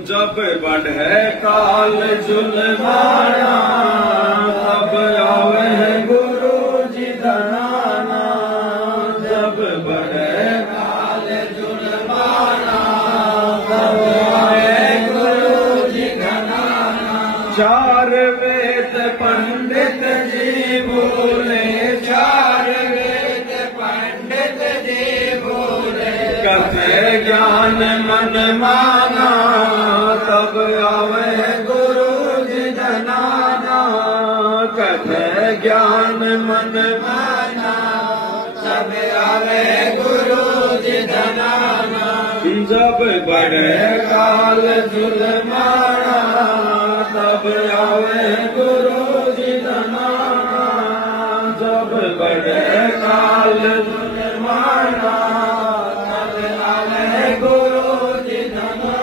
जब बढ़े काल जुलमाना तब आवे है गुरु जी धनाना। जब बढ़े काल जुलमाना तब आवे गुरु जी धनाना। चार वेद पंडित जी बोले, चार वेद पंडित जी बोले, कथे ज्ञान मन माना तब आवे गुरु जी धनाना। कथे ज्ञान मन माना तब आवे गुरु जी धनाना। जब बढ़े काल जुलमाना तब आवे गुरु जी धनाना। जब बढ़े काल जुलमाना तब आवे गुरु जी धनाना।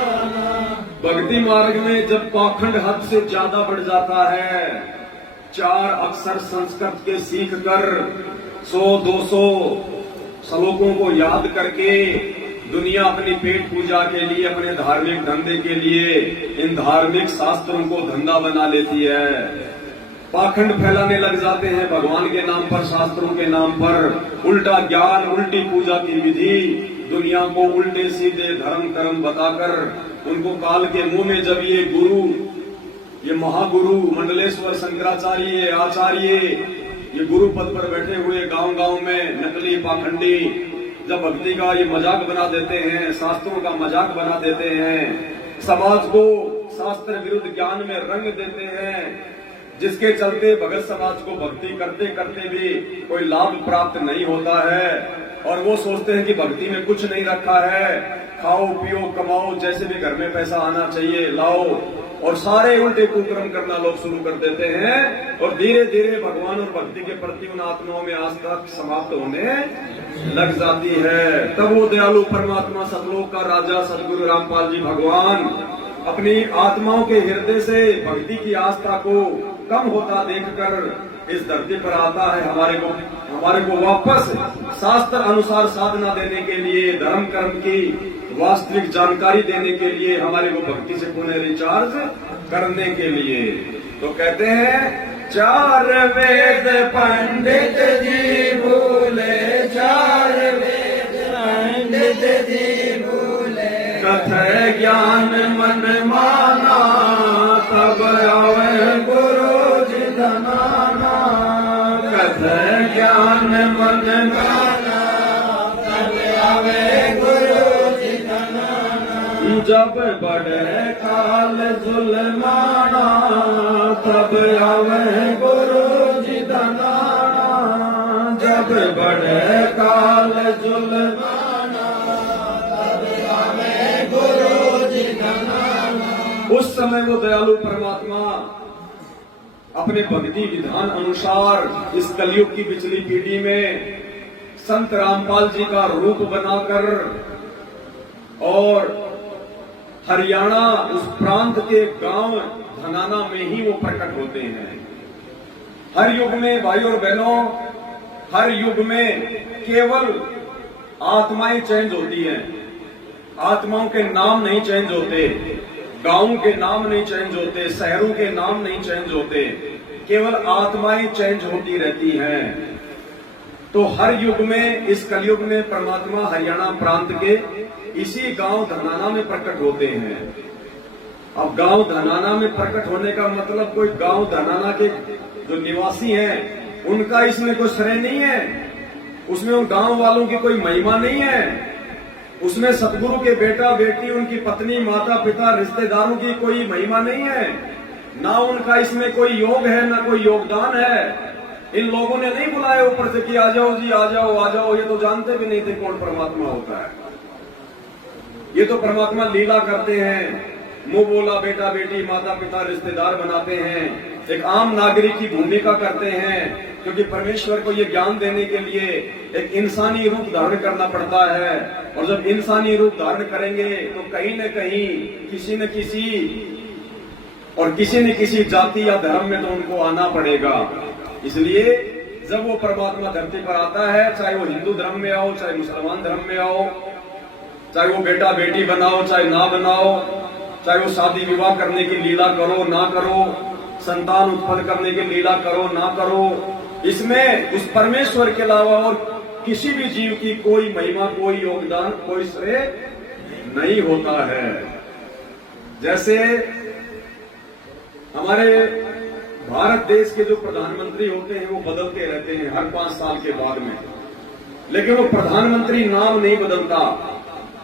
भक्ति मार्ग में जब पाखंड हद से ज्यादा बढ़ जाता है, चार अक्षर संस्कृत के सीख कर 100-200 श्लोकों को याद करके दुनिया अपनी पेट पूजा के लिए, अपने धार्मिक धंधे के लिए इन धार्मिक शास्त्रों को धंधा बना लेती है। पाखंड फैलाने लग जाते हैं भगवान के नाम पर, शास्त्रों के नाम पर। उल्टा ज्ञान, उल्टी पूजा की विधि, दुनिया को उल्टे सीधे धर्म कर्म बताकर उनको काल के मुंह में जब ये गुरु, ये महागुरु मंडलेश्वर शंकराचार्य आचार्य, ये गुरु पद पर बैठे हुए गांव गांव में नकली पाखंडी जब भक्ति का ये मजाक बना देते हैं, शास्त्रों का मजाक बना देते हैं, समाज को शास्त्र विरुद्ध ज्ञान में रंग देते हैं, जिसके चलते भगत समाज को भक्ति करते करते भी कोई लाभ प्राप्त नहीं होता है। और वो सोचते हैं कि भक्ति में कुछ नहीं रखा है, खाओ पियो कमाओ, जैसे भी घर में पैसा आना चाहिए लाओ, और सारे उल्टे कुकर्म करना लोग शुरू कर देते हैं। और धीरे धीरे भगवान और भक्ति के प्रति उन आत्माओं में आस्था समाप्त होने लग जाती है। तब वो दयालु परमात्मा सतलोक का राजा सदगुरु रामपाल जी भगवान अपनी आत्माओं के हृदय से भक्ति की आस्था को कम होता देखकर इस धरती पर आता है, हमारे को वापस शास्त्र अनुसार साधना देने के लिए, धर्म कर्म की वास्तविक जानकारी देने के लिए, हमारे को भक्ति से पुनः रिचार्ज करने के लिए। तो कहते हैं चार वेद पंडित जी बोले, चार वेद पंडित जी बोले, कथे ज्ञान मन माना तब आवे गुरु जी धनाना। कथे ज्ञान मन माना तब आवे गुरु जी धनाना। जब बढ़े काल जुलमाना तब आवे गुरु जी धनाना। जब बढ़े काल जुलमाना तब आवे गुरु जी धनाना। उस समय वो दयालु परमात्मा अपने भक्ति विधान अनुसार इस कलयुग की पिछली पीढ़ी में संत रामपाल जी का रूप बनाकर और हरियाणा उस प्रांत के गांव धनाना में ही वो प्रकट होते हैं। हर युग में भाई और बहनों, हर युग में केवल आत्माएं चेंज होती हैं, आत्माओं के नाम नहीं चेंज होते, गांवों के नाम नहीं चेंज होते, शहरों के नाम नहीं चेंज होते, केवल आत्माएं चेंज होती रहती हैं। तो हर युग में, इस कलयुग में परमात्मा हरियाणा प्रांत के इसी गांव धनाना में प्रकट होते हैं। अब गांव धनाना में प्रकट होने का मतलब कोई गांव धनाना के जो निवासी हैं उनका इसमें कोई श्रेय नहीं है, उसमें उन गांव वालों की कोई महिमा नहीं है, उसमें सतगुरु के बेटा बेटी, उनकी पत्नी, माता पिता, रिश्तेदारों की कोई महिमा नहीं है, ना उनका इसमें कोई योग है, ना कोई योगदान है। इन लोगों ने नहीं बुलाया ऊपर से कि आ जाओ जी, आ जाओ आ जाओ, ये तो जानते भी नहीं थे कौन परमात्मा होता है। ये तो परमात्मा लीला करते हैं, मुंह बोला बेटा बेटी, माता पिता, रिश्तेदार बनाते हैं, एक आम नागरिक की भूमिका करते हैं, क्योंकि परमेश्वर को ये ज्ञान देने के लिए एक इंसानी रूप धारण करना पड़ता है। और जब इंसानी रूप धारण करेंगे तो कहीं न कहीं किसी न किसी जाति या धर्म में तो उनको आना पड़ेगा। इसलिए जब वो परमात्मा धरती पर आता है, चाहे वो हिंदू धर्म में आओ, चाहे मुसलमान धर्म में आओ, चाहे वो बेटा बेटी बनाओ चाहे ना बनाओ, चाहे वो शादी विवाह करने की लीला करो ना करो, संतान उत्पन्न करने की लीला करो ना करो, इसमें उस परमेश्वर के अलावा और किसी भी जीव की कोई महिमा, कोई योगदान, कोई श्रेय नहीं होता है। जैसे हमारे भारत देश के जो प्रधानमंत्री होते हैं वो बदलते रहते हैं हर 5 साल के बाद में, लेकिन वो प्रधानमंत्री नाम नहीं बदलता,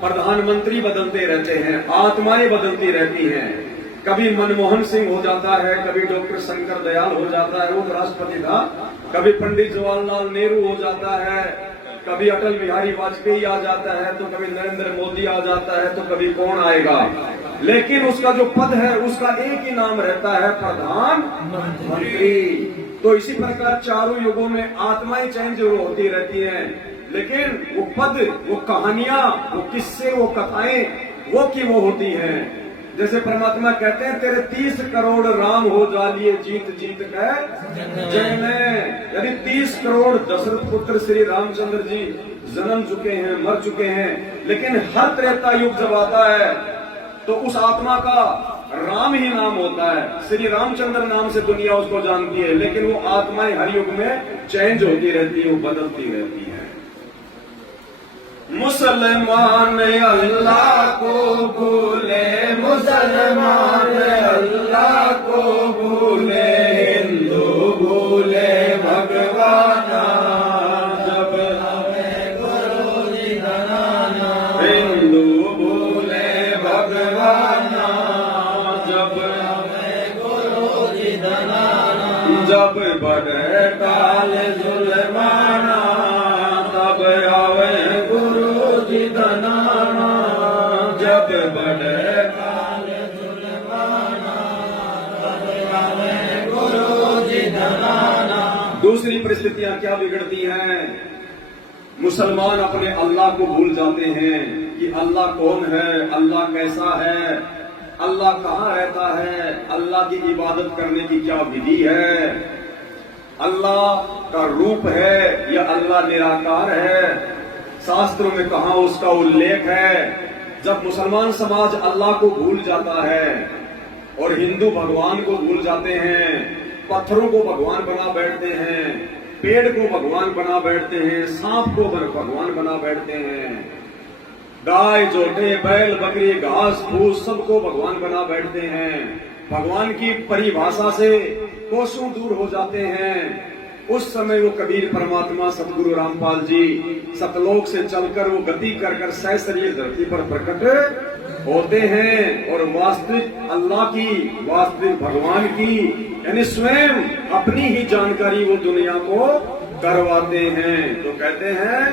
प्रधानमंत्री बदलते रहते हैं, आत्माएं बदलती रहती हैं। कभी मनमोहन सिंह हो जाता है, कभी डॉक्टर शंकर दयाल हो जाता है, वो तो राष्ट्रपति था, कभी पंडित जवाहरलाल नेहरू हो जाता है, कभी अटल बिहारी वाजपेयी आ जाता है, तो कभी नरेंद्र मोदी आ जाता है, तो कभी कौन आएगा, लेकिन उसका जो पद है उसका एक ही नाम रहता है, प्रधानमंत्री। तो इसी प्रकार चारों युगों में आत्माएं चेंज होती रहती हैं, लेकिन वो पद, वो कहानियां, वो किस्से, वो कथाएं वो की वो होती हैं। जैसे परमात्मा कहते हैं तेरे 30 करोड़ राम हो जालिए जीत जीत कर जय में। यदि 30 करोड़ दशरथ पुत्र श्री रामचंद्र जी जन्म चुके हैं, मर चुके हैं, लेकिन हर त्रेता युग जब आता है तो उस आत्मा का राम ही नाम होता है, श्री रामचंद्र नाम से दुनिया उसको जानती है, लेकिन वो आत्माएं हर युग में चेंज होती रहती है, वो बदलती रहती है। मुसलमान अल्लाह को भूले, मुसलमान अल्लाह को भूले, हिंदू भूले भगवान जब हमें गुरु जी धनाना, हिंदू भूले भगवान जब हमें गुरु जी धनाना, जब बढ़े काल जुल्माना तब आवे धनाना, जब बढ़े काल जुल्माना तब आवे गुरु जी धनाना। दूसरी परिस्थितियां क्या बिगड़ती हैं? मुसलमान अपने अल्लाह को भूल जाते हैं कि अल्लाह कौन है, अल्लाह कैसा है, अल्लाह कहाँ रहता है, अल्लाह की इबादत करने की क्या विधि है, अल्लाह का रूप है या अल्लाह निराकार है, शास्त्रों में कहां उसका उल्लेख है। जब मुसलमान समाज अल्लाह को भूल जाता है और हिंदू भगवान को भूल जाते हैं, पत्थरों को भगवान बना बैठते हैं, पेड़ को भगवान बना बैठते हैं, सांप को भगवान बना बैठते हैं, गाय जोटे बैल बकरी घास फूस सबको भगवान बना बैठते हैं, भगवान की परिभाषा से कोसों दूर हो जाते हैं। उस समय वो कबीर परमात्मा सतगुरु रामपाल जी सतलोक से चलकर वो गति कर कर सहशरीर धरती पर प्रकट होते हैं और वास्तविक अल्लाह की, वास्तविक भगवान की, यानी स्वयं अपनी ही जानकारी वो दुनिया को करवाते हैं। तो कहते हैं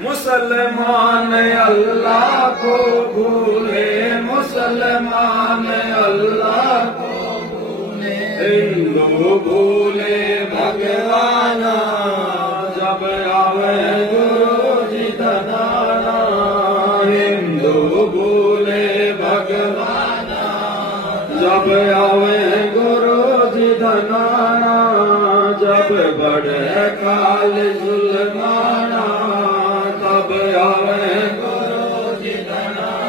मुसलमान अल्लाह को भूले, मुसलमान अल्लाह को भूले, हिंदू भूले भगवान जब आवे गुरु जी धनाना, हिंदू भूले भगवान जब आवे गुरु जी धनाना, जब बढ़े काल जुल्माना तब आवे गुरु जी धनाना।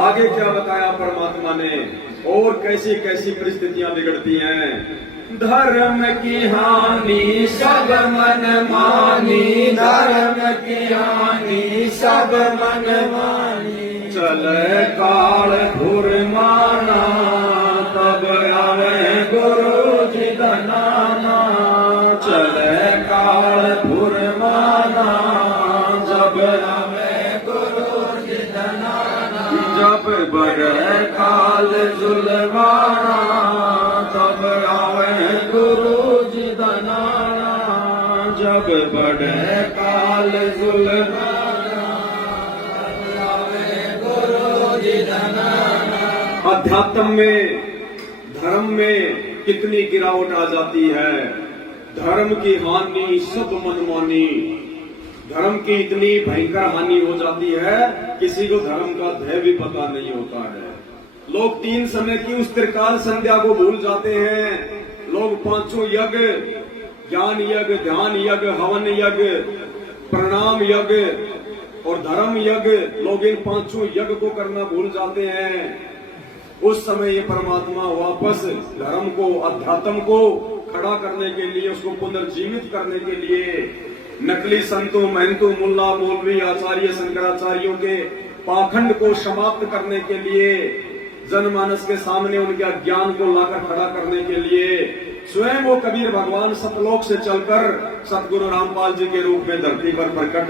आगे क्या बताया परमात्मा ने और कैसी कैसी परिस्थितियां बिगड़ती हैं। धर्म की हानि सब मन मानी, धर्म की हानि सब मन मानी, चले काल फुरमाना तब आवे गुरु जी धनाना, चले काल फुरमाना जब आवे गुरु जी धनाना, जब बढ़े काल जुल्माना तब आवे गुरु जी धनाना, जब बढ़े काल जुल्माना तब आवे गुरु जी धनाना। अध्यात्म में, धर्म में कितनी गिरावट आ जाती है। धर्म की हानि सब मनमानी, धर्म की इतनी भयंकर हानि हो जाती है किसी को धर्म का ध्येय भी पता नहीं होता है। लोग 3 समय की उस त्रिकाल संध्या को भूल जाते हैं। लोग 5 यज्ञ, ज्ञान यज्ञ, ध्यान यज्ञ, हवन यज्ञ, प्रणाम यज्ञ और धर्म यज्ञ, लोग इन 5 यज्ञ को करना भूल जाते हैं। उस समय ये परमात्मा वापस धर्म को, अध्यात्म को खड़ा करने के लिए, उसको पुनर्जीवित करने के लिए नकली संतों, महंतों, मुल्ला, मौलवी, आचार्य, शंकराचार्यों के पाखंड को समाप्त करने के लिए, जनमानस के सामने उनके अज्ञान को लाकर खड़ा करने के लिए स्वयं वो कबीर भगवान सतलोक से चलकर सतगुरु रामपाल जी के रूप में धरती पर प्रकट।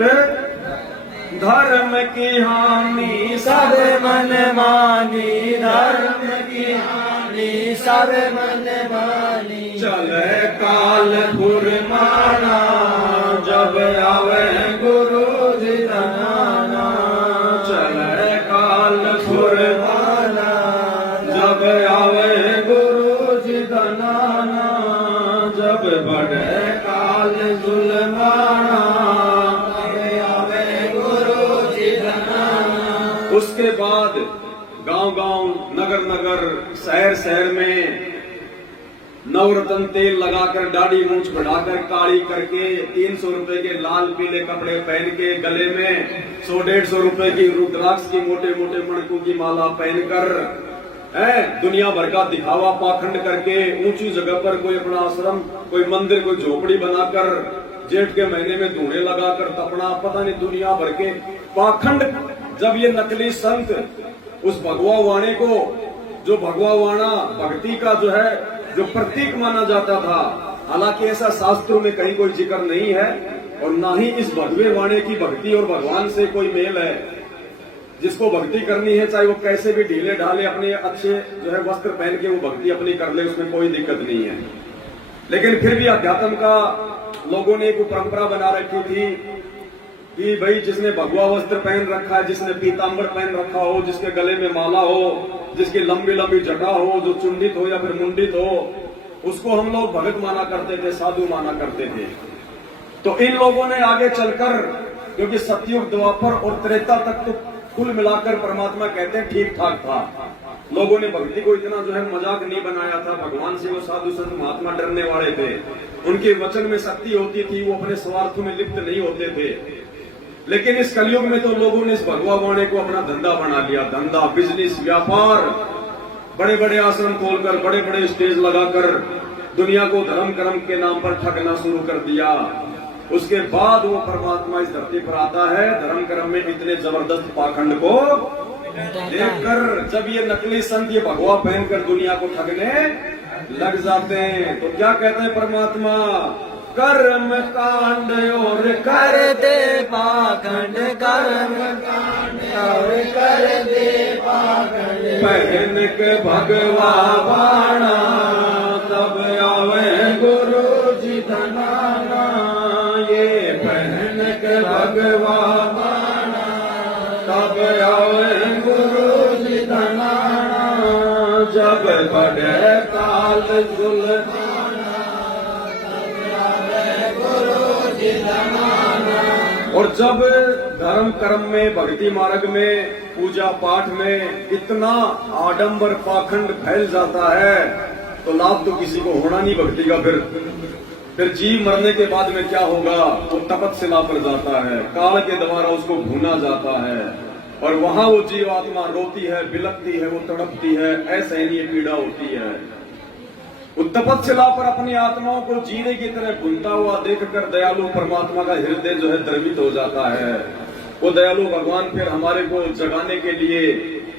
धर्म की हानि सब मन मानी, धर्म की हानि सब मन मानी, चले काल फुरमाना, जब आवे गुरु जी धनाना, चले काल फुरमाना, जब आवे गुरु जी धनाना, जब बढ़े काल जुलमाना, उसके बाद गांव-गांव, नगर-नगर, शहर-शहर में नवरत्न तेल लगाकर, दाढ़ी मूंछ बढ़ाकर, काली करके, 300 रुपए के लाल पीले कपड़े पहन के, गले में 100-150 रुपए की रुद्राक्ष की मोटे-मोटे मणकों की माला पहनकर, दुनिया भर का दिखावा पाखंड करके, ऊंची जगह पर कोई अपना आश्रम, कोई मंदिर, कोई झोपड़ी बनाकर, जेठ के महीने में धूणे लगाकर तपना, पता नहीं दुनिया भर के पाखंड। जब ये नकली संत उस भगवा वाणी को, जो भगवा वाणा भक्ति का जो प्रतीक माना जाता था, हालांकि ऐसा शास्त्रों में कहीं कोई जिक्र नहीं है, और ना ही इस भगवे वाणी की भक्ति और भगवान से कोई मेल है। जिसको भक्ति करनी है, चाहे वो कैसे भी ढीले ढाले अपने अच्छे वस्त्र पहन के वो भक्ति अपनी कर ले, उसमें कोई दिक्कत नहीं है। लेकिन फिर भी अध्यात्म का लोगों ने एक परंपरा बना रखी थी कि भाई जिसने भगवा वस्त्र पहन रखा है, जिसने पीतांबर पहन रखा हो, जिसके गले में माला हो, जिसकी लंबी लंबी जटा हो, जो चुंडित हो या फिर मुंडित हो, उसको हम लोग भगत माना करते थे, साधु माना करते थे। तो इन लोगों ने आगे चलकर, क्योंकि सतयुग, द्वापर और त्रेता तक तो कुल मिलाकर परमात्मा कहते हैं ठीक ठाक था, लोगों ने भक्ति को इतना मजाक नहीं बनाया था। भगवान से वो साधु संत महात्मा डरने वाले थे, उनके वचन में शक्ति होती थी, वो अपने स्वार्थ में लिप्त नहीं होते थे। लेकिन इस कलयुग में तो लोगों ने इस भगवा वाणी को अपना धंधा बना लिया, धंधा, बिजनेस, व्यापार, बड़े बड़े आश्रम खोलकर, बड़े बड़े स्टेज लगाकर दुनिया को धर्म कर्म के नाम पर ठगना शुरू कर दिया। उसके बाद वो परमात्मा इस धरती पर आता है, धर्म कर्म में इतने जबरदस्त पाखंड को देखकर जब ये नकली संत ये भगवा पहनकर दुनिया को ठगने लग जाते हैं, तो क्या कहते हैं परमात्मा? कर्म कांड और कर दे पाखंड, कर्म कांड और कर दे पाखंड, पहन के भगवा वाणा, तब आवे गुरु जी धनाना, ये पहन के भगवा वाणा, तब आवे गुरु जी धनाना, जब बढ़े काल जुलमाना, और जब धर्म कर्म में, भक्ति मार्ग में, पूजा पाठ में इतना आडंबर पाखंड फैल जाता है, तो लाभ तो किसी को होना नहीं भक्ति का। फिर जीव मरने के बाद में क्या होगा? वो तपस्या पर जाता है, काल के द्वारा उसको भूना जाता है, और वहां वो जीव आत्मा रोती है, बिलकती है, वो तड़पती है, असहनीय पीड़ा होती है। तपस्या पर अपनी आत्माओं को जीने की तरह भूनता हुआ देखकर दयालु परमात्मा का हृदय द्रवित हो जाता है। वो दयालु भगवान फिर हमारे को जगाने के लिए,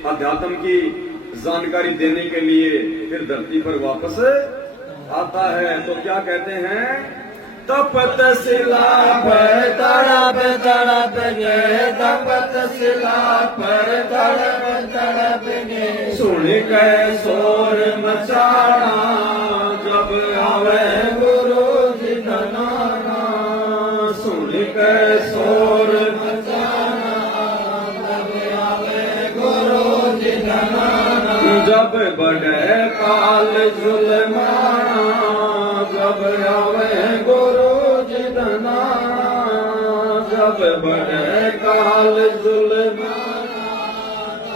अध्यात्म की जानकारी देने के लिए फिर धरती पर वापस आता है। तो क्या कहते हैं? तपस्या पर तड़प तड़प गए, तपस्या पर तड़प तड़प गए, सुन के शोर मचाना, जब आवे गुरु जी धनाना, सुन के शोर मचाना, जब आवे गुरु जी धनाना, जब बढ़े काल जुलमाना, जब आवे गुरु जी धनाना, जब बढ़े काल जुलमाना,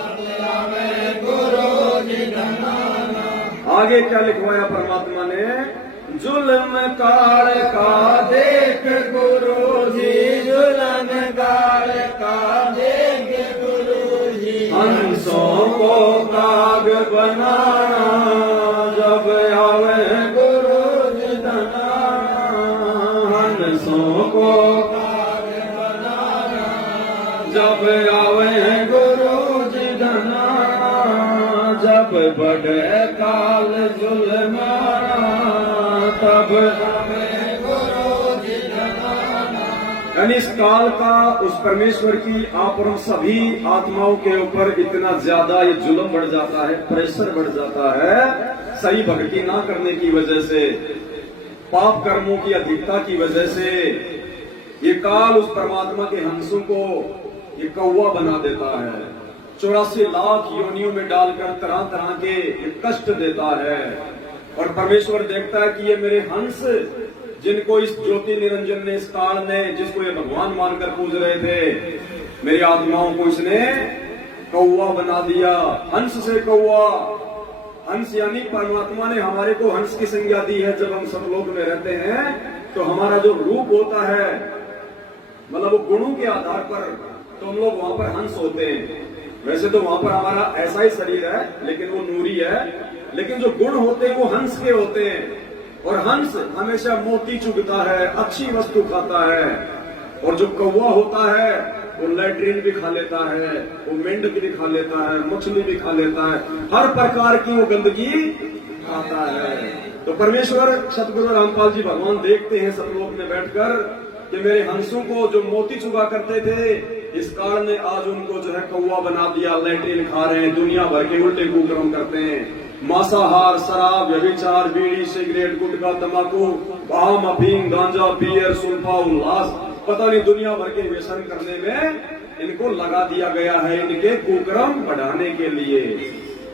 जब आवे गुरु जी धनाना। आगे क्या लिखवाया परमात्मा ने? जुल्म काल का देख गुरु जी, जुल्म काल का देख गुरु जी, हंसों को काग बनाना, जब आवे गुरु जी धनाना, हंसों को काग बनाना, जब आवे गुरु जी धनाना, जब बढ़े काल जुल्माना, तब आवे गुरु जी धनाना। यानी इस काल का उस परमेश्वर की आप और हम सभी आत्माओं के ऊपर इतना ज्यादा ये जुल्म बढ़ जाता है, प्रेशर बढ़ जाता है, सही भक्ति ना करने की वजह से, पाप कर्मों की अधिकता की वजह से। ये काल उस परमात्मा के हंसों को ये कौवा बना देता है, 84 लाख योनियों में डालकर तरह तरह के ये कष्ट देता है। और परमेश्वर देखता है कि ये मेरे हंस, जिनको इस ज्योति निरंजन ने, इस काल ने, जिसको ये भगवान मानकर पूज रहे थे, मेरी आत्माओं को इसने कौवा बना दिया। हंस से कौवा, हंस यानी परमात्मा ने हमारे को हंस की संज्ञा दी है। जब हम सतलोक में रहते हैं तो हमारा जो रूप होता है, मतलब वो गुणों के आधार पर, तो हम लोग वहां पर हंस होते हैं। वैसे तो वहां पर हमारा ऐसा ही शरीर है, लेकिन वो नूरी है, लेकिन जो गुण होते हैं वो हंस के होते हैं। और हंस हमेशा मोती चुगता है, अच्छी वस्तु खाता है। और जो कौवा होता है वो लैट्रिन भी खा लेता है, वो मेंढक भी खा लेता है, मछली भी खा लेता है, हर प्रकार की वो गंदगी खाता है। तो परमेश्वर सतगुरु रामपाल जी भगवान देखते हैं सतलोक में बैठकर कि मेरे हंसों को जो मोती चुगा करते थे, इस काल ने आज उनको जो है कौवा बना दिया, लैट्रिन खा रहे हैं, दुनिया भर के उल्टे कुकर्म करते हैं, मांसाहार, शराब, व्यभिचार, बीड़ी, सिगरेट, गुटखा, तंबाकू, भांग, अफीम, गांजा, बियर, सुल्फा, उल्लास, पता नहीं दुनिया भर के व्यसन करने में इनको लगा दिया गया है, इनके कुकर्म बढ़ाने के लिए।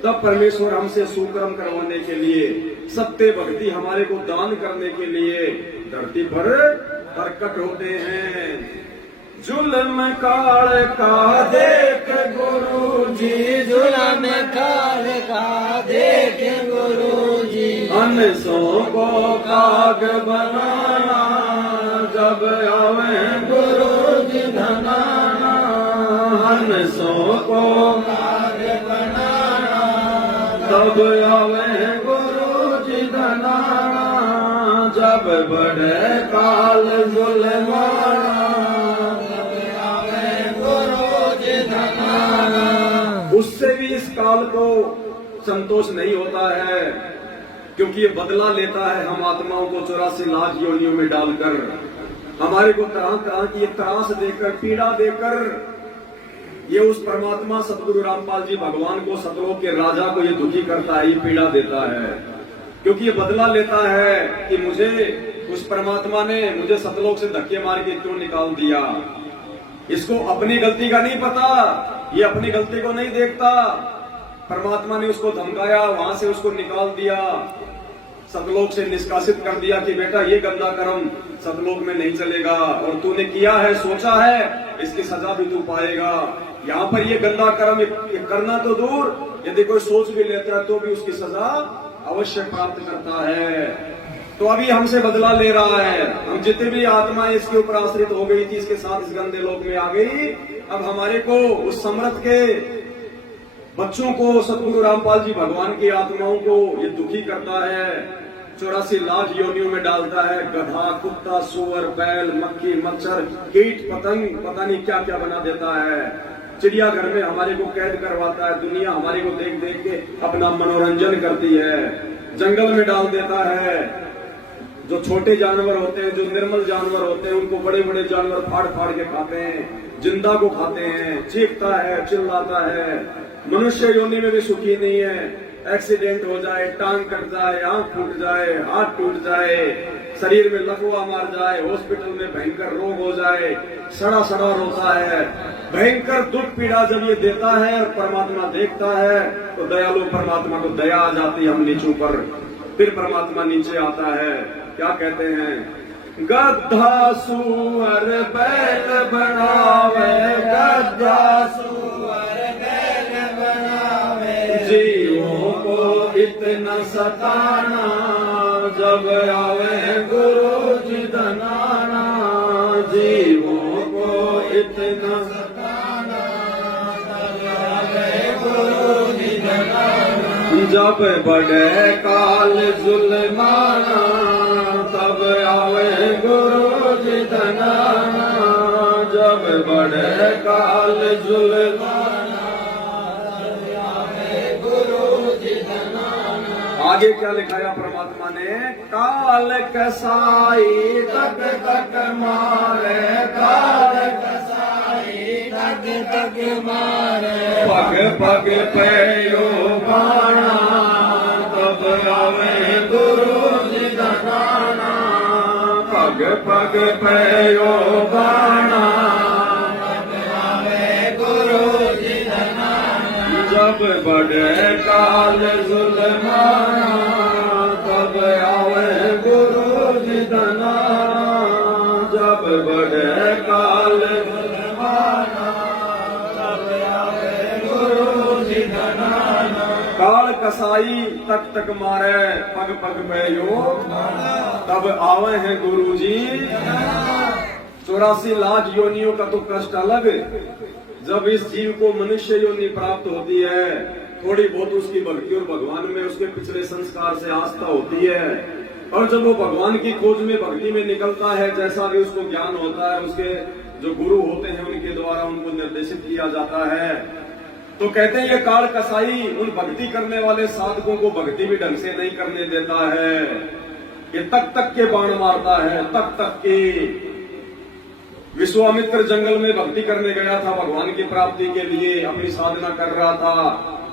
तब परमेश्वर हमसे सुकर्म करवाने के लिए, सत्य भक्ति हमारे को दान करने के लिए धरती पर प्रकट होते हैं। जुल्म काल का देख गुरु जी, जुल्म काल का देख गुरु जी, हंसों को काग बनाना, जब आवे गुरु जी धनाना, हंसों को काग बनाना, तब आवे गुरु जी धनाना, जब बढ़े काल जुल्माना, उससे भी इस काल को संतोष नहीं होता है, क्योंकि ये बदला लेता है हम आत्माओं को 84 लाख योनियों में डालकर, हमारे को तरह तरह की त्रास देकर, पीड़ा देकर। ये उस परमात्मा सतगुरु रामपाल जी भगवान को, सतलोक के राजा को ये दुखी करता है, ये पीड़ा देता है, क्योंकि ये बदला लेता है कि मुझे उस परमात्मा ने मुझे सतलोक से धक्के मार के क्यों निकाल दिया। इसको अपनी गलती का नहीं पता, ये अपनी गलती को नहीं देखता। परमात्मा ने उसको धमकाया, वहां से उसको निकाल दिया, सतलोक से निष्कासित कर दिया कि बेटा ये गंदा कर्म सतलोक में नहीं चलेगा, और तूने किया है, सोचा है, इसकी सजा भी तू पाएगा। यहाँ पर ये गंदा कर्म ये करना तो दूर, यदि कोई सोच भी लेता है तो भी उसकी सजा अवश्य प्राप्त करता है। तो अभी हमसे बदला ले रहा है। हम जितने भी आत्मा इसके ऊपर आश्रित हो गई थी, इसके साथ इस गंदे लोक में आ गई, अब हमारे को उस समर्थ के बच्चों को, सतगुरु रामपाल जी भगवान की आत्माओं को ये दुखी करता है, 84 लाख योनियों में डालता है। गधा, कुत्ता, सुअर, बैल, मक्खी, मच्छर, कीट, पतंग, पता नहीं क्या क्या बना देता है। चिड़ियाघर में हमारे को कैद करवाता है, दुनिया हमारे को देख देख के अपना मनोरंजन करती है। जंगल में डाल देता है। जो छोटे जानवर होते हैं, जो निर्मल जानवर होते हैं, उनको बड़े बड़े जानवर फाड़ फाड़ के खाते हैं, जिंदा को खाते हैं, चीखता है, चिल्लाता है। मनुष्य योनि में भी सुखी नहीं है। एक्सीडेंट हो जाए, टांग कट जाए, आंख फूट जाए, हाथ टूट जाए, शरीर में लकवा मार जाए, हॉस्पिटल में भयंकर रोग हो जाए, सड़ा सड़ा रोता है। भयंकर दुख पीड़ा जब ये देता है और परमात्मा देखता है तो दयालु परमात्मा को दया आ जाती है हम नीचों पर। फिर परमात्मा नीचे आता है, क्या कहते हैं? गद्दा सुअर बैल बनावे, गद्दा सुअर बैल बनावे, जीवों को इतना सताना, जब आवे गुरु जी धनाना, जीवों को इतना सताना, जब आवे गुरु जी धनाना। जब बढ़े काल जुल्माना तब आवे गुरु जी धनाना। जब बढ़े काल जुल्माना तब आवे गुरु जी धनाना। आगे क्या लिखाया परमात्मा ने? काल कसाई तक तक मारे, काल कसाई तक तक मारे, पग पग पे यो बाणा तब आवे गुरु जी धनाना। पग पग पे यो बाणा तब आवे गुरु जी धनाना। जब बढ़े काल जुल्माना तब आवे गुरु जी धनाना। जब बढ़े काल जुल्माना तब आवे गुरु जी धनाना। काल कसाई तक तक मारे, पग पग पे यो तब आवे हैं गुरु जी। 84 लाख योनियों का तो कष्ट अलग, जब इस जीव को मनुष्य योनि प्राप्त होती है, थोड़ी बहुत उसकी भक्ति और भगवान में उसके पिछले संस्कार से आस्था होती है, और जब वो भगवान की खोज में भक्ति में निकलता है, जैसा भी उसको ज्ञान होता है, उसके जो गुरु होते हैं उनके द्वारा उनको निर्देशित किया जाता है, तो कहते हैं ये काल कसाई उन भक्ति करने वाले साधकों को भक्ति भी ढंग से नहीं करने देता है। ये तक तक के बाण मारता है, तक तक के। विश्वामित्र जंगल में भक्ति करने गया था, भगवान की प्राप्ति के लिए अपनी साधना कर रहा था,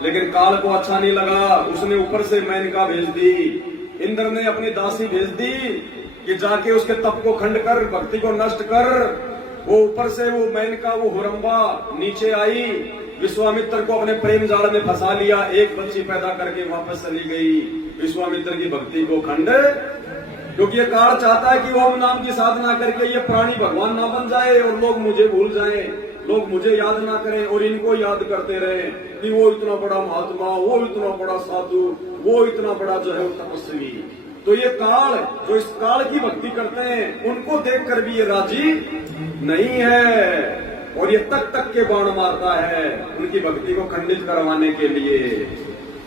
लेकिन काल को अच्छा नहीं लगा, उसने ऊपर से मेनका भेज दी। इंद्र ने अपनी दासी भेज दी कि जाके उसके तप को खंड कर, भक्ति को नष्ट कर। वो ऊपर से वो मेनका, वो हुरम्बा नीचे आई, विश्वामित्र को अपने प्रेम जाल में फंसा लिया, एक बच्ची पैदा करके वापस चली गई। विश्वामित्र की भक्ति को खंड, क्योंकि ये काल चाहता है कि वो ओम नाम की साधना करके ये प्राणी भगवान ना बन जाए और लोग मुझे भूल जाएं, लोग मुझे याद ना करें और इनको याद करते रहे कि वो इतना बड़ा महात्मा, वो इतना बड़ा साधु, वो इतना बड़ा जो है तपस्वी। तो ये काल, जो इस काल की भक्ति करते हैं, उनको देखकर भी ये राजी नहीं है और ये तक तक के बाण मारता है उनकी भक्ति को खंडित करवाने के लिए।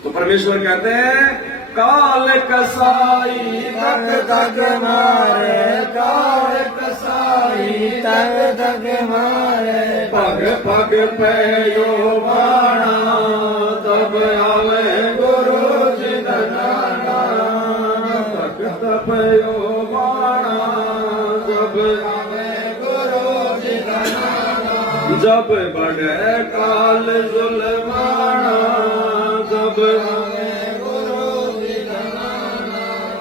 तो परमेश्वर कहते हैं काल कसाई तक तक मारे, काल कसाई तक तक मारे, पग पग पे यो बाणा तब आवे गुरु जी धनाना। पग तब यो बाणा जब आवे गुरु जी धनाना। जब बढ़े काल जुल्माना जब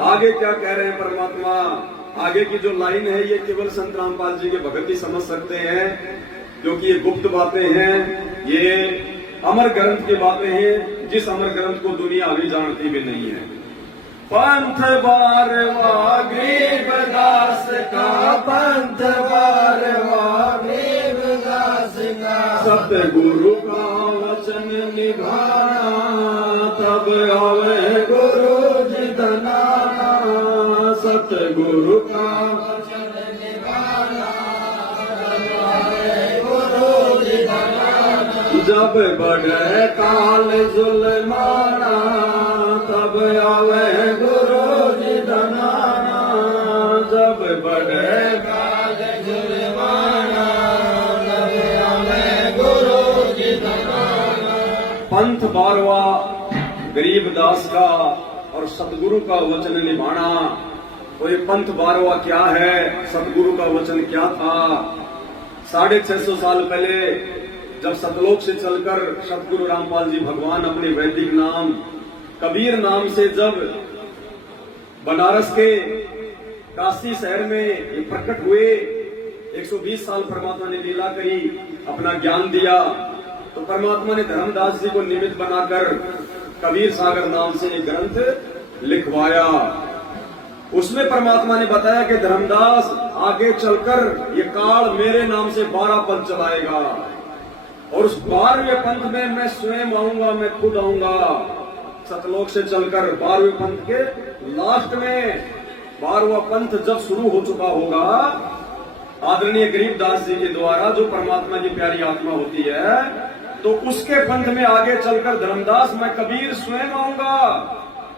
आगे क्या कह रहे हैं परमात्मा? आगे की जो लाइन है ये केवल संत रामपाल जी के भगत ही समझ सकते हैं, क्योंकि ये गुप्त बातें हैं, ये अमर ग्रंथ की बातें हैं, जिस अमर ग्रंथ को दुनिया अभी जानती भी नहीं है। पंथ बारवा गरीबदास का, पंथ बारवा गरीबदास का, सतगुरु का वचन निभाना तब आवे गुरु जी धनाना। सतगुरु का वचन निभाना तब आवे गुरु जी धनाना। जब बढ़े काल जुल्माना तब आवे गुरु जी धनाना। जब बढ़े काल जुल्माना तब आवे गुरु जी धनाना। पंथ बारवा गरीबदास का और सतगुरु का वचन निभाना। तो ये पंथ बारवा क्या है, सतगुरु का वचन क्या था? 650 साल पहले जब सतलोक से चलकर सतगुरु रामपाल जी भगवान अपने वैदिक नाम कबीर नाम से जब बनारस के काशी शहर में ये प्रकट हुए, 120 साल परमात्मा ने लीला करी, अपना ज्ञान दिया, तो परमात्मा ने धर्मदास जी को निमित्त बनाकर कबीर सागर नाम से एक ग्रंथ लिखवाया। उसमें परमात्मा ने बताया कि धर्मदास आगे चलकर ये काल मेरे नाम से 12 पंथ चलाएगा और उस 12वें पंथ में मैं स्वयं आऊंगा, मैं खुद आऊंगा। सतलोक से चलकर 12वें पंथ के लास्ट में 12वां पंथ जब शुरू हो चुका होगा, आदरणीय गरीबदास जी के द्वारा, जो परमात्मा की प्यारी आत्मा होती है, तो उसके पंथ में आगे चलकर धर्मदास मैं कबीर स्वयं आऊंगा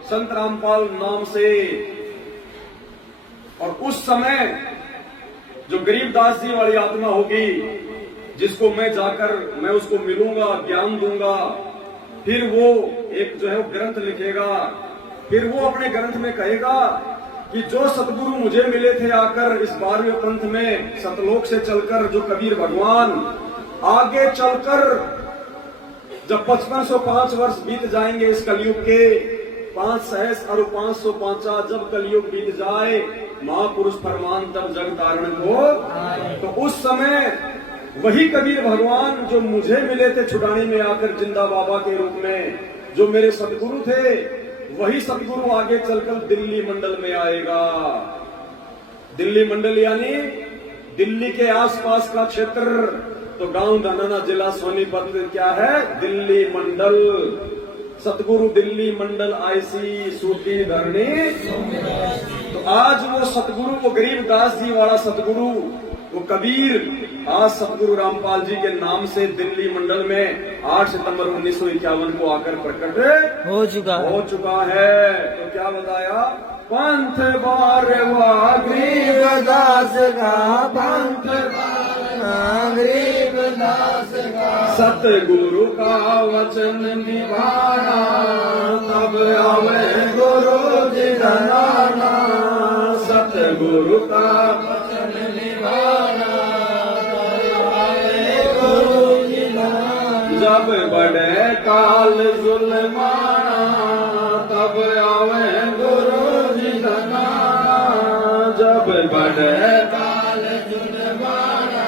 संत रामपाल नाम से। और उस समय जो गरीबदास जी वाली आत्मा होगी, जिसको मैं जाकर मैं उसको मिलूंगा, ज्ञान दूंगा, फिर वो एक जो है वो ग्रंथ लिखेगा, फिर वो अपने ग्रंथ में कहेगा कि जो सतगुरु मुझे मिले थे आकर इस 12वें पंथ में सतलोक से चलकर, जो कबीर भगवान आगे चलकर जब 5505 वर्ष बीत जाएंगे इस कलयुग के, 5 सहस और 505 जब कलयुग बीत जाए, महापुरुष फरमान तब जग तारण को, तो उस समय वही कबीर भगवान जो मुझे मिले थे छुटानी में आकर जिंदा बाबा के रूप में, जो मेरे सदगुरु थे, वही सदगुरु आगे चलकर दिल्ली मंडल में आएगा। दिल्ली मंडल यानी दिल्ली के आसपास का क्षेत्र, तो गांव धनाना जिला सोनीपत क्या है, दिल्ली मंडल। सतगुरु दिल्ली मंडल आईसी सूती धरनी। तो आज वो सतगुरु, वो गरीबदास जी वाला सतगुरु, वो कबीर आज सतगुरु रामपाल जी के नाम से दिल्ली मंडल में 8 सितंबर 1951 को आकर प्रकट हो चुका है। तो क्या बताया, पंथ बारवा गरीबदास का, पंथ गरीबदास का, सतगुरु का वचन निभाना, तब आवे गुरु जी धनाना। सतगुरु का वचन निभाना, तब आवे गुरु जी धनाना। जब बड़े काल जुल्माना, तब आवे गुरु जी धनाना। जब बड़े काल जुल्माना,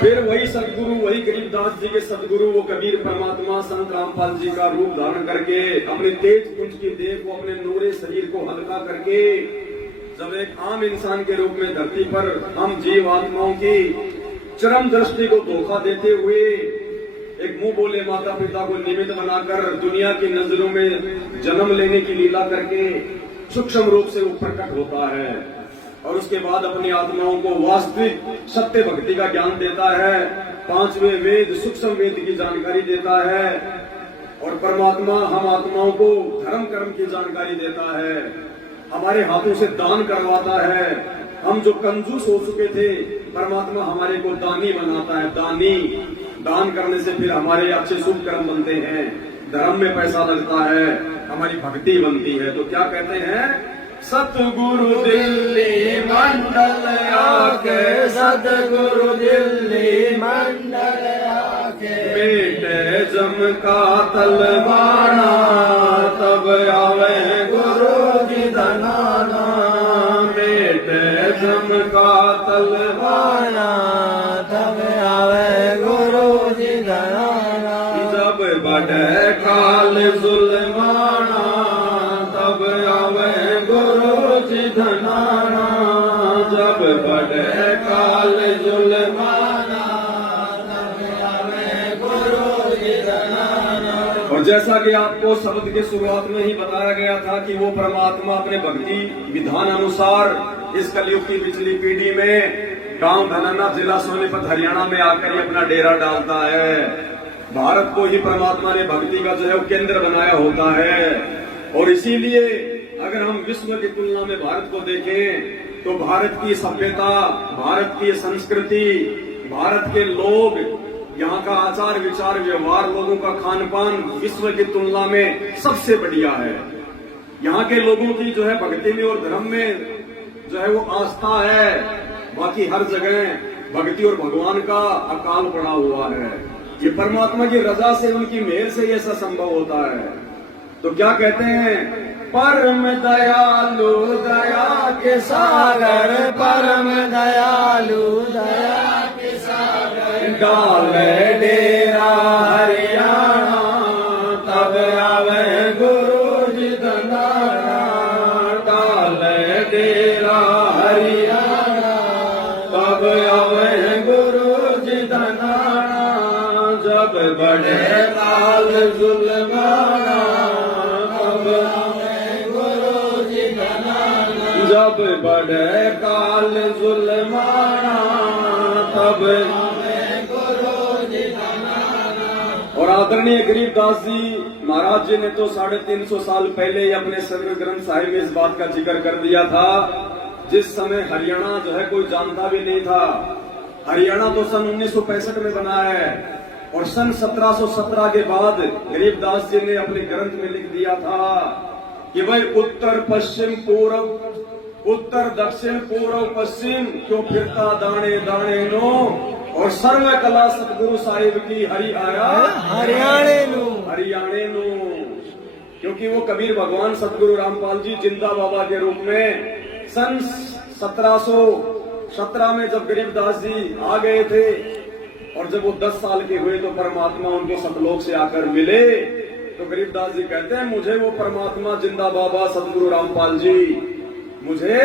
फिर वही सदगुरु, वही गरीबदास जी के सदगुरु, वो कबीर परमात्मा संत रामपाल जी का रूप धारण करके अपने तेज पुंज की देह को, अपने नूरे शरीर को हल्का करके, जब एक आम इंसान के रूप में धरती पर हम जीव आत्माओं की चरम दृष्टि को धोखा देते हुए, एक मुंह बोले माता पिता को निमित्त बनाकर दुनिया की नजरों में जन्म लेने की लीला करके सूक्ष्म रूप से वो प्रकट होता है, और उसके बाद अपनी आत्माओं को वास्तविक सत्य भक्ति का ज्ञान देता है, 5वें वेद सूक्ष्म वेद की जानकारी देता है, और परमात्मा हम आत्माओं को धर्म कर्म की जानकारी देता है, हमारे हाथों से दान करवाता है। हम जो कंजूस हो चुके थे, परमात्मा हमारे को दानी बनाता है। दानी, दान करने से फिर हमारे अच्छे शुभ कर्म बनते हैं, धर्म में पैसा लगता है, हमारी भक्ति बनती है। तो क्या कहते हैं, सतगुरु दिल्ली मंडल आके, सतगुरु दिल्ली मंडल आके, बेटे जम का तलवाना, तब आवे गुरु जी धनाना। बेटे जम का तलवाना, तब आवे गुरु जी धनाना। जब बड़े काल जुल्माना, तब आवे गुरु जी धनाना। जब बड़े काल जुल्माना, तब आवे गुरु जी धनाना। और जैसा कि आपको शब्द के शुरुआत में ही बताया गया था कि वो परमात्मा अपने भक्ति विधान अनुसार इस कलयुग की पिछली पीढ़ी में गांव धनाना जिला सोनीपत हरियाणा में आकर ही अपना डेरा डालता है। भारत को ही परमात्मा ने भक्ति का जो है वो केंद्र बनाया होता है, और इसीलिए अगर हम विश्व की तुलना में भारत को देखें तो भारत की सभ्यता, भारत की संस्कृति, भारत के लोग, यहाँ का आचार विचार व्यवहार, लोगों का खान पान विश्व की तुलना में सबसे बढ़िया है। यहाँ के लोगों की जो है भक्ति में और धर्म में जो है वो आस्था है, बाकी हर जगह भक्ति और भगवान का अकाल पड़ा हुआ है। ये परमात्मा की रजा से, उनकी मेहर से ऐसा संभव होता है। तो क्या कहते हैं, परम दयालु दया के सागर, परम दयालु दया के सागर, डाले डेरा हरियाणा, तब आवे गुरु जी धनाना। डाले डेरा हरियाणा, तब आवे गुरु जी धनाना। जब बड़े काल जुल्माना, जब बड़े काल जुल्माना, तब और आदरणीय गरीबदास जी महाराज जी ने तो 350 साल पहले ही अपने सदगुरु ग्रंथ साहिब में इस बात का जिक्र कर दिया था। जिस समय हरियाणा जो है कोई जानता भी नहीं था। हरियाणा तो सन 1965 में बना है और सन 1717 के बाद गरीबदास जी ने अपने ग्रंथ में लिख दिया था कि भाई उत्तर पश्चिम पूर्व उत्तर दक्षिण पूर्व पश्चिम क्यों फिरता दाने दाने नो और सर्व कला सतगुरु साहिब की हरि आया हरियाणे नु। क्योंकि वो कबीर भगवान सतगुरु रामपाल जी जिंदा बाबा के रूप में सन 1717 में जब गरीबदास जी आ गए थे और जब वो 10 साल के हुए तो परमात्मा उनको सतलोक से आकर मिले। तो गरीबदास जी कहते हैं मुझे वो परमात्मा जिंदा बाबा सतगुरु रामपाल जी मुझे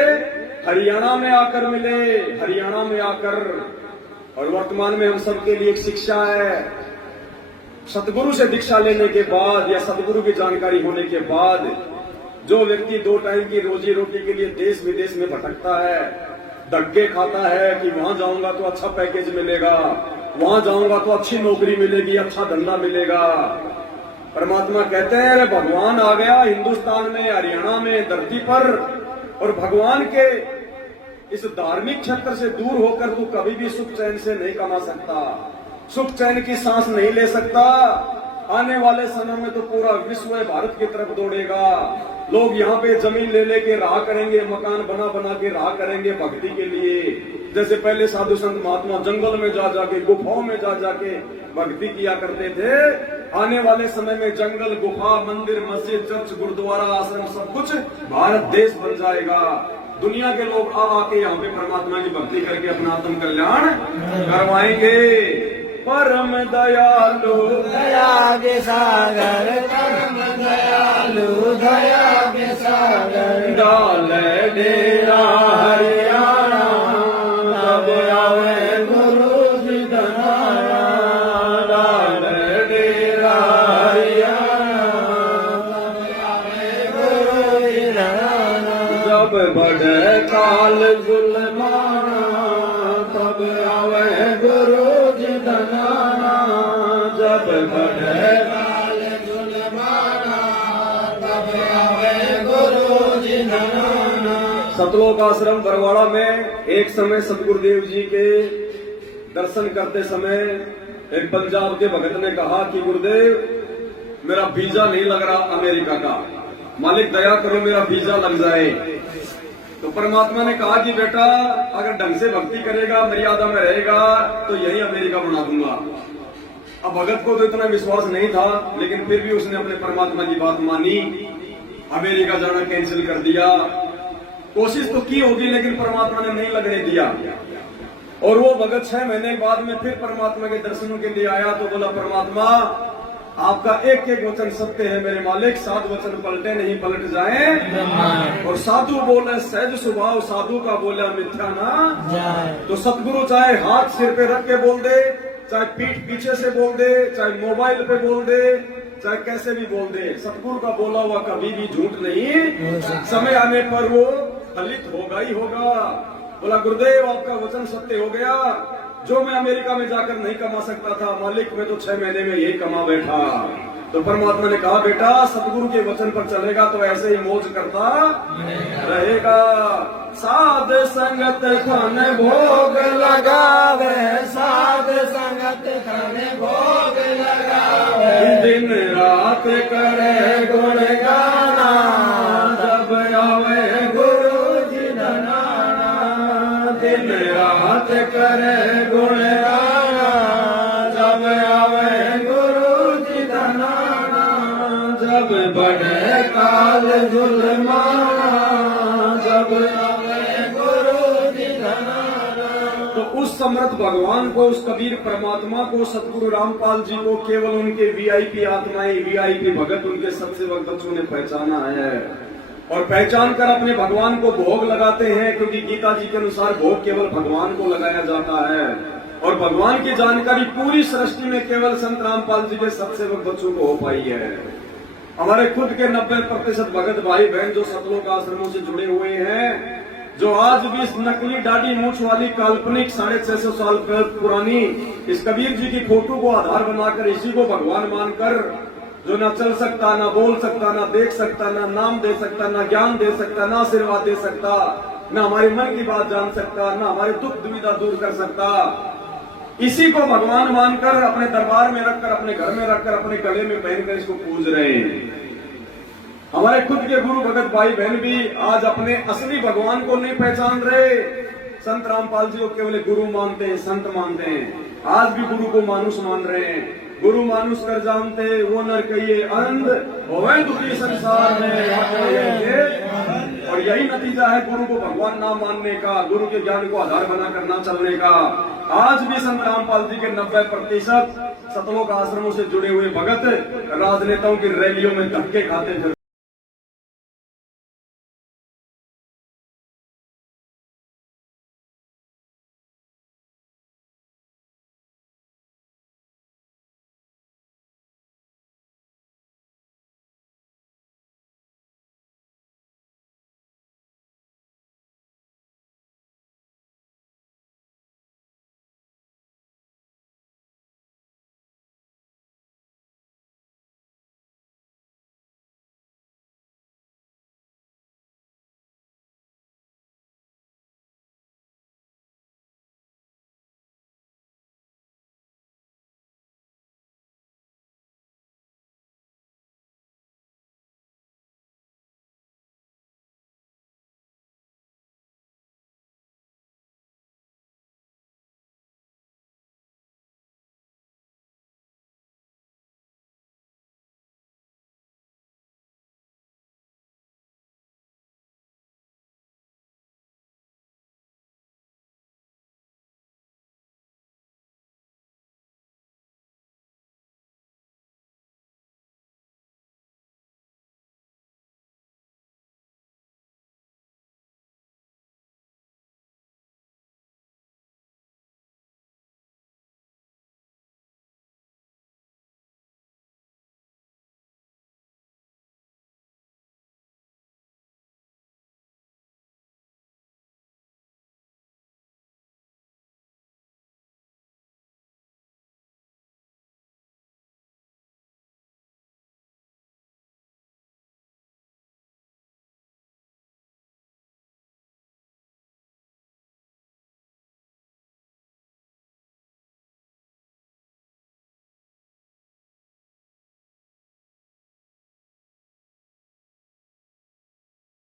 हरियाणा में आकर मिले, हरियाणा में आकर। और वर्तमान में हम सबके लिए एक शिक्षा है, सतगुरु से दीक्षा लेने के बाद या सतगुरु की जानकारी होने के बाद जो व्यक्ति 2 टाइम की रोजी रोटी के लिए देश विदेश में भटकता है, धक्के खाता है कि वहां जाऊंगा तो अच्छा पैकेज मिलेगा, वहां जाऊंगा तो अच्छी नौकरी मिलेगी, अच्छा धंधा मिलेगा। परमात्मा कहते हैं अरे भगवान आ गया हिंदुस्तान में, हरियाणा में, धरती पर, और भगवान के इस धार्मिक क्षेत्र से दूर होकर तू कभी भी सुख चैन से नहीं कमा सकता, सुख चैन की सांस नहीं ले सकता। आने वाले समय में तो पूरा विश्व भारत की तरफ दौड़ेगा। लोग यहाँ पे जमीन ले लेके रहा करेंगे, मकान बना बना के रहा करेंगे भक्ति के लिए। जैसे पहले साधु संत महात्मा जंगल में जा जाके, गुफाओं में जा जाके भक्ति किया करते थे। आने वाले समय में जंगल, गुफा, मंदिर, मस्जिद, चर्च, गुरुद्वारा, आश्रम सब कुछ भारत देश बन जाएगा। दुनिया के लोग आ आके यहाँ पे परमात्मा की भक्ति करके अपना आत्म कल्याण करवाएंगे। परम दयालु दया के सागर, परम दयालु दया के सागर, डाल डेरा हरियाणा तब आवे गुरु जी धनाना, डाल डेरा हरियाणा तब आवे गुरु जी धनाना। जब बढ़े काल जुल्माना तब आवे गुरु जी धनाना, जब बढ़े काल जुल्माना तब आवे गुरु जी धनाना। सतलोक आश्रम बरवाड़ा में एक समय सतगुरुदेव जी के दर्शन करते समय एक पंजाब के भगत ने कहा कि गुरुदेव मेरा वीजा नहीं लग रहा अमेरिका का, मालिक दया करो मेरा वीजा लग जाए। तो परमात्मा ने कहा कि बेटा अगर ढंग से भक्ति करेगा, मर्यादा में रहेगा तो यही अमेरिका बना दूंगा। अब भगत को तो इतना विश्वास नहीं था, लेकिन फिर भी उसने अपने परमात्मा की बात मानी, अमेरिका जाना कैंसिल कर दिया। कोशिश तो की होगी लेकिन परमात्मा ने नहीं लगने दिया। और वो भगत 6 महीने बाद में फिर परमात्मा के दर्शनों के लिए आया तो बोला परमात्मा आपका एक एक वचन सत्य है मेरे मालिक, 7 वचन पलटे नहीं पलट जाए। और साधु बोले सहज स्वभाव, साधु का बोला मिथ्या ना। तो सतगुरु चाहे हाथ सिर पे रख के बोल दे, चाहे पीठ पीछे से बोल दे, चाहे मोबाइल पे बोल दे, चाहे कैसे भी बोल दे, सतगुरु का बोला हुआ कभी भी झूठ नहीं, समय आने पर वो फलित होगा ही होगा। बोला गुरुदेव आपका वचन सत्य हो गया, जो मैं अमेरिका में जाकर नहीं कमा सकता था मालिक मैं तो 6 महीने में यही कमा बैठा। तो परमात्मा ने कहा बेटा सतगुरु के वचन पर चलेगा तो ऐसे ही मौज करता रहेगा। साध संगत खन भोग लगावे, साध संगत खन भोग लगावे, दिन रात करे गुण गाना, जब आवे गुरु जी धनाना, दिन रात करे गुण गाना, जब आवे गुरु जी धनाना, जब बढ़े काल जुल्माना, जब आवे गुरु जी धनाना। तो उस समर्थ भगवान को, उस कबीर परमात्मा को, सतगुरु रामपाल जी को केवल उनके वीआईपी आत्माएं, वीआईपी भगत, उनके सत्सेवक बच्चों ने पहचाना है और पहचान कर अपने भगवान को भोग लगाते हैं। क्योंकि गीता जी के अनुसार भोग केवल भगवान को लगाया जाता है और भगवान की जानकारी पूरी सृष्टि में केवल संत रामपाल जी के सत्सेवक बच्चों को हो पाई है। हमारे खुद के 90% भगत भाई बहन जो सतलोक आश्रमों से जुड़े हुए हैं, जो आज भी इस नकली दाढ़ी मूछ वाली काल्पनिक 650 साल पुरानी इस कबीर जी की फोटो को आधार बनाकर इसी को भगवान मानकर जो ना चल सकता, ना बोल सकता, ना देख सकता, ना नाम दे सकता, ना ज्ञान दे सकता, ना आशीर्वाद दे सकता, ना हमारे मन की बात जान सकता, ना हमारे दुख दुविधा दूर कर सकता, इसी को भगवान मानकर अपने दरबार में रखकर, अपने घर में रखकर, अपने गले में पहनकर इसको पूज रहे हैं। हमारे खुद के गुरु भगत भाई बहन भी आज अपने असली भगवान को नहीं पहचान रहे। संत रामपाल जी को केवल गुरु मानते हैं, संत मानते हैं। आज भी गुरु को मानुष मान रहे हैं। गुरु मानुष कर जानते वो नर कहिए अंध होवे दुखी संसार में। और यही नतीजा है गुरु को भगवान ना मानने का, गुरु के ज्ञान को आधार बनाकर ना चलने का। आज भी संत रामपाल जी के 90% सतलोक आश्रमों से जुड़े हुए भगत राजनेताओं की रैलियों में धक्के खाते थे।